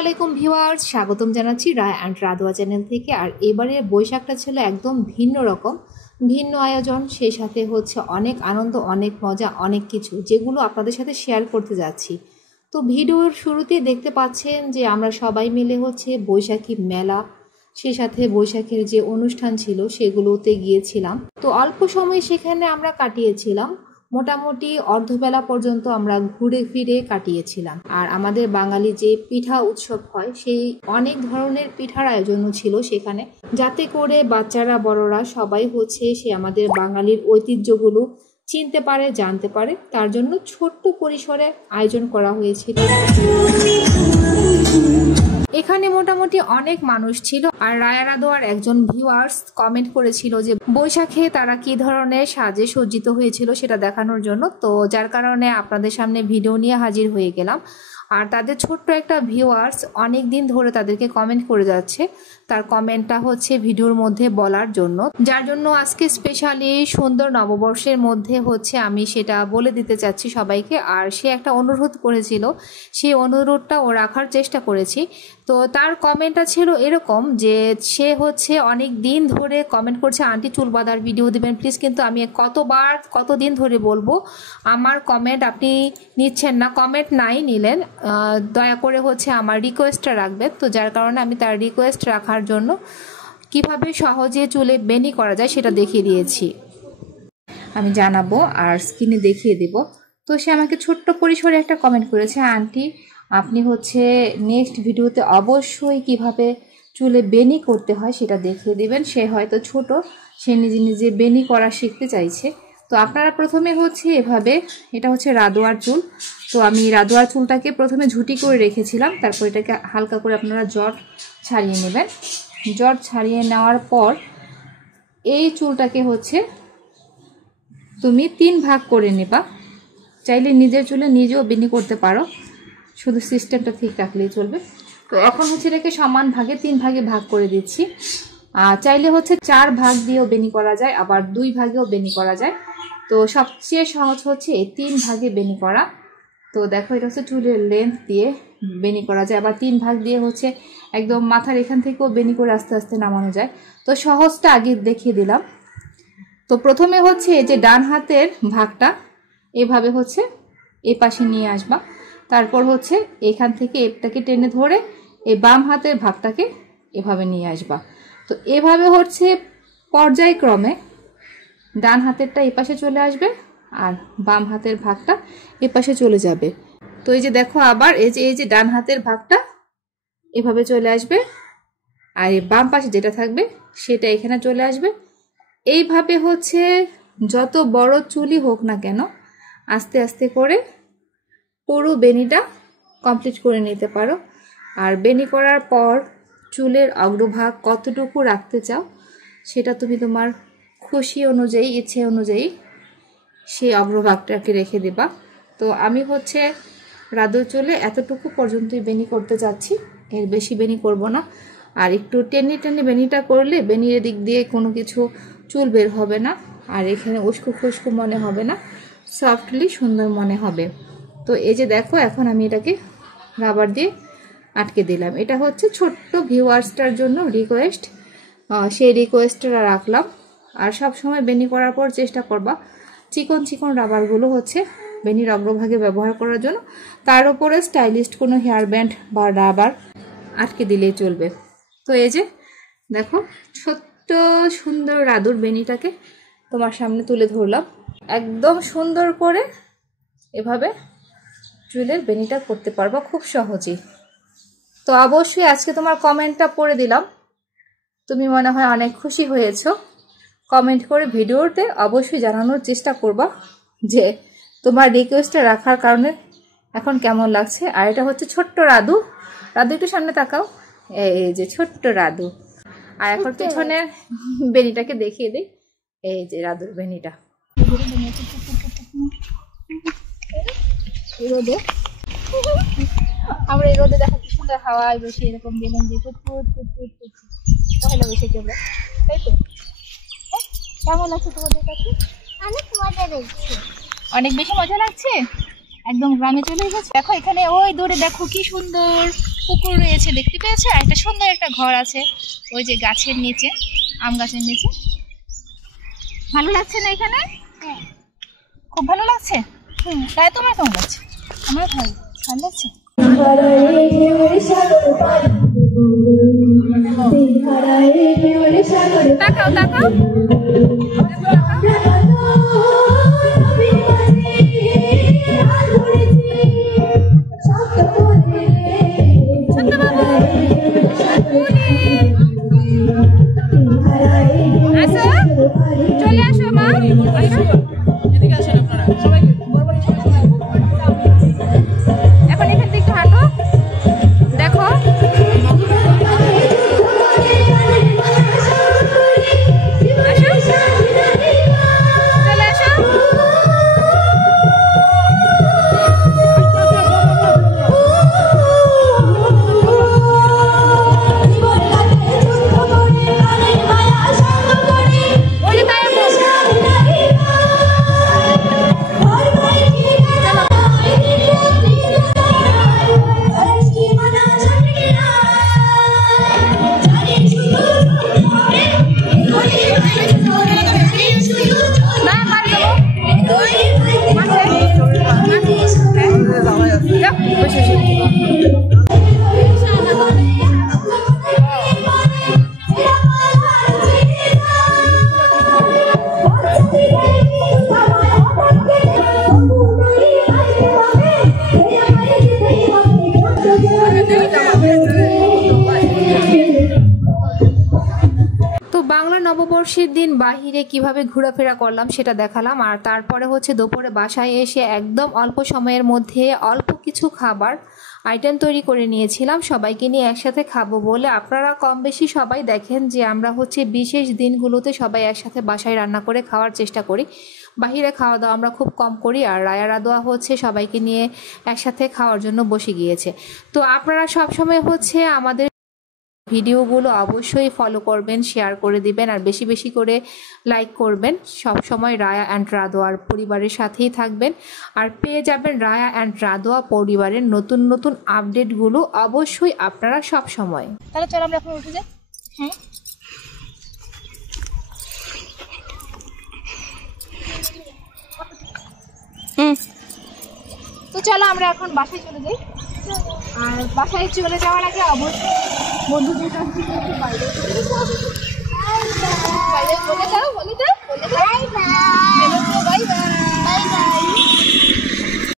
আলাইকুম ভিউয়ার্স, স্বাগতম জানাচ্ছি রায় অ্যান্ড রাধোয়া চ্যানেল থেকে। আর এবারে বৈশাখটা ছিল একদম ভিন্ন রকম, ভিন্ন আয়োজন, সেই সাথে হচ্ছে অনেক আনন্দ, অনেক মজা, অনেক কিছু যেগুলো আপনাদের সাথে শেয়ার করতে যাচ্ছি। তো ভিডিওর শুরুতেই দেখতে পাচ্ছেন যে আমরা সবাই মিলে হচ্ছে বৈশাখী মেলা, সেই সাথে বৈশাখের যে অনুষ্ঠান ছিল সেগুলোতে গিয়েছিলাম। তো অল্প সময় সেখানে আমরা কাটিয়েছিলাম, মোটামুটি অর্ধবেলা পর্যন্ত আমরা ঘুরে ফিরে কাটিয়েছিলাম। আর আমাদের বাঙালি যে পিঠা উৎসব হয়, সেই অনেক ধরনের পিঠার আয়োজনও ছিল সেখানে, যাতে করে বাচ্চারা বড়রা সবাই হচ্ছে সে আমাদের বাঙালির ঐতিহ্যগুলো চিনতে পারে, জানতে পারে। তার জন্য ছোট্ট পরিসরে আয়োজন করা হয়েছিল। এখানে মোটামুটি অনেক মানুষ ছিল। আর রায়া রাধোয়ার একজন ভিউয়ার্স কমেন্ট করেছিল যে বৈশাখে তারা কি ধরনের সাজে সজ্জিত হয়েছিল সেটা দেখানোর জন্য। তো যার কারণে আপনাদের সামনে ভিডিও নিয়ে হাজির হয়ে গেলাম। আর তাদের ছোট্ট একটা ভিউয়ার্স অনেক দিন ধরে তাদেরকে কমেন্ট করে যাচ্ছে, তার কমেন্টটা হচ্ছে ভিডিওর মধ্যে বলার জন্য, যার জন্য আজকে স্পেশালি সুন্দর নববর্ষের মধ্যে হচ্ছে আমি সেটা বলে দিতে চাচ্ছি সবাইকে। আর সে একটা অনুরোধ করেছিল, সেই অনুরোধটা ও রাখার চেষ্টা করেছি। তো তার কমেন্টটা ছিল এরকম যে সে হচ্ছে অনেক দিন ধরে কমেন্ট করছে, আন্টি চুল বাঁধার ভিডিও দিবেন প্লিজ। কিন্তু আমি কতদিন ধরে বলবো, আমার কমেন্ট আপনি নিচ্ছেন না, কমেন্ট নাই নিলেন, দয়া করে হচ্ছে আমার রিকোয়েস্টটা রাখবেন। তো যার কারণে আমি তার রিকোয়েস্ট রাখার জন্য কিভাবে সহজে চুলে বেনি করা যায় সেটা দেখিয়ে দিয়েছি, আমি জানাবো আর স্ক্রিনে দেখিয়ে দেব। তো সে আমাকে ছোট্ট পরিসরে একটা কমেন্ট করেছে, আন্টি আপনি হচ্ছে নেক্সট ভিডিওতে অবশ্যই কিভাবে চুলে বেনি করতে হয় সেটা দেখিয়ে দিবেন। সে হয়তো ছোট, সে নিজে নিজে বেনি করা শিখতে চাইছে। তো আপনারা প্রথমে হচ্ছে এভাবে, এটা হচ্ছে রাধোয়ার চুল। তো আমি রাধোয়ার চুলটাকে প্রথমে ঝুটি করে রেখেছিলাম, তারপর এটাকে হালকা করে আপনারা জট ছাড়িয়ে নেবেন। জট ছাড়িয়ে নেওয়ার পর এই চুলটাকে হচ্ছে তুমি 3 ভাগ করে নেবা। চাইলে নিজের চুলে নিজেও বেনি করতে পারো, শুধু সিস্টেমটা ঠিক রাখলেই চলবে। তো এখন হচ্ছে এটাকে সমান ভাগে 3 ভাগে ভাগ করে দিচ্ছি। চাইলে হচ্ছে 4 ভাগ দিয়েও বেনি করা যায়, আবার 2 ভাগেও বেনি করা যায়। তো সবচেয়ে সহজ হচ্ছে এই 3 ভাগে বেনি করা। তো দেখো এটা হচ্ছে চুলের লেন্থ দিয়ে বেনি করা যায়, আবার 3 ভাগ দিয়ে হচ্ছে একদম মাথার এখান থেকেও বেনি করে আস্তে আস্তে নামানো যায়। তো সহজটা আগে দেখিয়ে দিলাম। তো প্রথমে হচ্ছে এই যে ডান হাতের ভাগটা এভাবে হচ্ছে এই পাশে নিয়ে আসবা, তারপর হচ্ছে এখান থেকে এটাকে টেনে ধরে এই বাম হাতের ভাগটাকে এভাবে নিয়ে আসবা। তো এভাবে হচ্ছে পর্যায়ক্রমে ডান হাতেরটা এই পাশে চলে আসবে আর বাম হাতের ভাগটা এই পাশে চলে যাবে। তো এই যে দেখো আবার এই যে ডান হাতের ভাগটা এভাবে চলে আসবে, আর এই বাম পাশে যেটা থাকবে সেটা এখানে চলে আসবে। এইভাবে হচ্ছে যত বড় চুলই হোক না কেন আস্তে আস্তে করে পুরো বেনিটা কমপ্লিট করে নিতে পারো। আর বেনি করার পর চুলের অগ্রভাগ কতটুকু রাখতে চাও সেটা তুমি তোমার খুশি অনুযায়ী, ইচ্ছে অনুযায়ী সেই অগ্রভাগটাকে রেখে দেবা। তো আমি হচ্ছে রাধুর চুলে এতটুকু পর্যন্তই বেনি করতে চাচ্ছি, এর বেশি বেনি করব না। আর একটু টেনে টেনে বেনিটা করলে বেনির দিক দিয়ে কোনো কিছু চুল বের হবে না, আর এখানে উস্কো খুস্কো মনে হবে না, সফটলি সুন্দর মনে হবে। তো এই যে দেখো এখন আমি এটাকে রাবার দিয়ে আটকে দিলাম। এটা হচ্ছে ছোট্ট ভিউয়ার্সটার জন্য রিকোয়েস্ট, সেই রিকোয়েস্টটা রাখলাম। আর সব সময় বেনি করার পর চেষ্টা করবা চিকন চিকন রাবারগুলো হচ্ছে বেনির অগ্রভাগে ব্যবহার করার জন্য, তার উপরে স্টাইলিস্ট কোনো হেয়ার ব্যান্ড বা রাবার আটকে দিলেই চলবে। তো এই যে দেখো ছোট্ট সুন্দর রাধুর বেনিটাকে তোমার সামনে তুলে ধরলাম, একদম সুন্দর করে এভাবে চুলের বেনিটা করতে পারবা খুব সহজেই। তো অবশ্যই আজকে তোমার কমেন্টটা পড়ে দিলাম, তুমি মনে হয় অনেক খুশি হয়েছো। কমেন্ট করে ভিডিওতে অবশ্যই জানানোর চেষ্টা করবা যে তোমার রিকোয়েস্টটা রাখার কারণে এখন কেমন লাগছে। আর এটা হচ্ছে ছোট্ট রাধু, রাধু একটু সামনে তাকাও, এই যে ছোট্ট রাধু। আর এখন পিছনের বেনিটাকে দেখিয়ে দিই, এই যে রাধুর বেনিটা। রোদে আমরা এই রোদে দেখো কি সুন্দর হাওয়ায় বসে এরকম গেলাম যে তাহলে বসে কেবল, তাই তো? কেমন লাগছে তোমাদের কাছে? অনেক মজা লাগছে, অনেক বেশি মজা লাগছে। একদম গ্রামে চলে গেছে। দেখো এখানে ওই দূরে দেখো কি সুন্দর পুকুর রয়েছে দেখতে পেয়েছো, আর একটা সুন্দর একটা ঘর আছে ওই যে গাছের নিচে, আম গাছের নিচে। ভালো লাগছে না এখানে? খুব ভালো লাগছে। তাই তোমার কেমন লাগছে? আমার ভালো ভালো লাগছে। তাকাও তাকাও, চলে আসো মা, এখন এখান থেকে একটু হাঁটো, দেখো চলে আসো। তো বাংলা নববর্ষের দিন বাহিরে কিভাবে ঘোরাফেরা করলাম সেটা দেখালাম, আর তারপরে হচ্ছে দুপুরে বাসায় এসে একদম অল্প সময়ের মধ্যে অল্প কিছু খাবার আইটেম তৈরি করে নিয়েছিলাম সবাইকে নিয়ে একসাথে খাবো বলে। আপনারা কম বেশি সবাই দেখেন যে আমরা হচ্ছে বিশেষ দিনগুলোতে সবাই একসাথে বাসায় রান্না করে খাওয়ার চেষ্টা করি, বাহিরে খাওয়া দাওয়া আমরা খুব কম করি। আর রায়া রাদোয়া হচ্ছে সবাইকে নিয়ে একসাথে খাওয়ার জন্য বসে গিয়েছে। তো আপনারা সবসময় হচ্ছে আমাদের ভিডিওগুলো অবশ্যই ফলো করবেন, শেয়ার করে দিবেন, আর বেশি বেশি করে লাইক করবেন। সব সময় রায়া অ্যান্ড রাদোয়ার পরিবারের সাথেই থাকবেন, আর পেয়ে যাবেন রায়া অ্যান্ড রাদোয়া পরিবারের নতুন নতুন আপডেটগুলো অবশ্যই আপনারা সব সময়। তাহলে চলো আমরা এখন উঠে যাই। হ্যাঁ তো চলো আমরা এখন বাসায় চলে যাই। আর বাসায় চলে যাওয়ার আগে অবশ্যই বন্ধুদের কাছ থেকে একটু বাইরে বলে দাও, বলে দাও, বলে দাও।